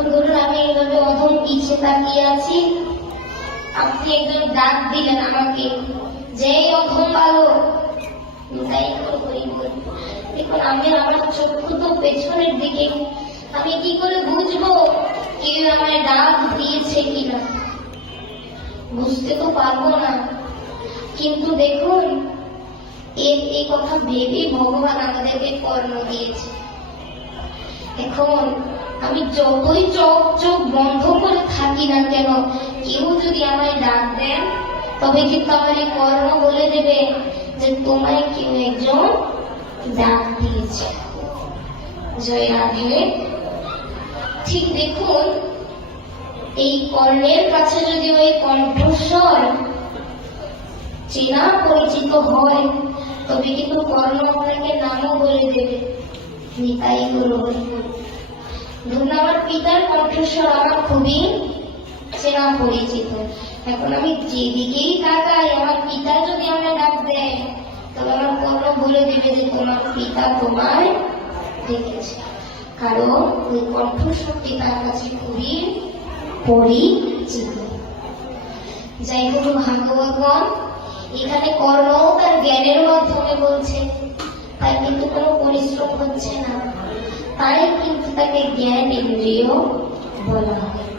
এখন ধরুন আমি এইভাবে অধম পিছিয়ে তাকিয়ে আছি, আপনি একজন ডাক দিলেন আমাকে, যে অধম বালক, তাই দেখুন আমি আমার চক্ষু তো পেছনের দিকে, আমি কি করে বুঝবো কেউ আমায় ডাক দিয়েছে কিনা? বুঝতে তো পারবো না। কিন্তু দেখুন এই কথা ভেবে ভগবান আমাদেরকে কর্ম দিয়েছে। এখন আমি যতই চোখ বন্ধ করে থাকি না কেন, কেউ যদি আমায় ডাক দেন, তবে কিন্তু আমার এই কর্ম বলে দেবে যে তোমায় কেউ একজন ডাক দিয়েছে। জয় রাধে। ঠিক দেখুন, এই কর্ণের কাছে যদি ওই কণ্ঠস্বর চেনা পরিচিত হয়, তবে কিন্তু কর্ণ আপনাকে নামও বলে দেবে। নিতাই গুরু ধরুন আমার পিতার কণ্ঠস্বর আমার খুবই চেনা পরিচিত। এখন আমি যেদিকেই তাকাই, আমার পিতা যদি আমায় ডাক দেয়, তবে আমার কর্ণ বলে দেবে যে তোমার পিতা তোমায় ডেকেছে, কারণ ওই কণ্ঠস্বরটি তার কাছে খুবই পরিচিত। যাই হোক ভাগবতগণ, এখানে কর্ণ তার জ্ঞানের মাধ্যমে বলছে, তাই কিন্তু কোনো পরিশ্রম হচ্ছে না, তাই কিন্তু তাকে জ্ঞান ইন্দ্রিয় বলা হয়।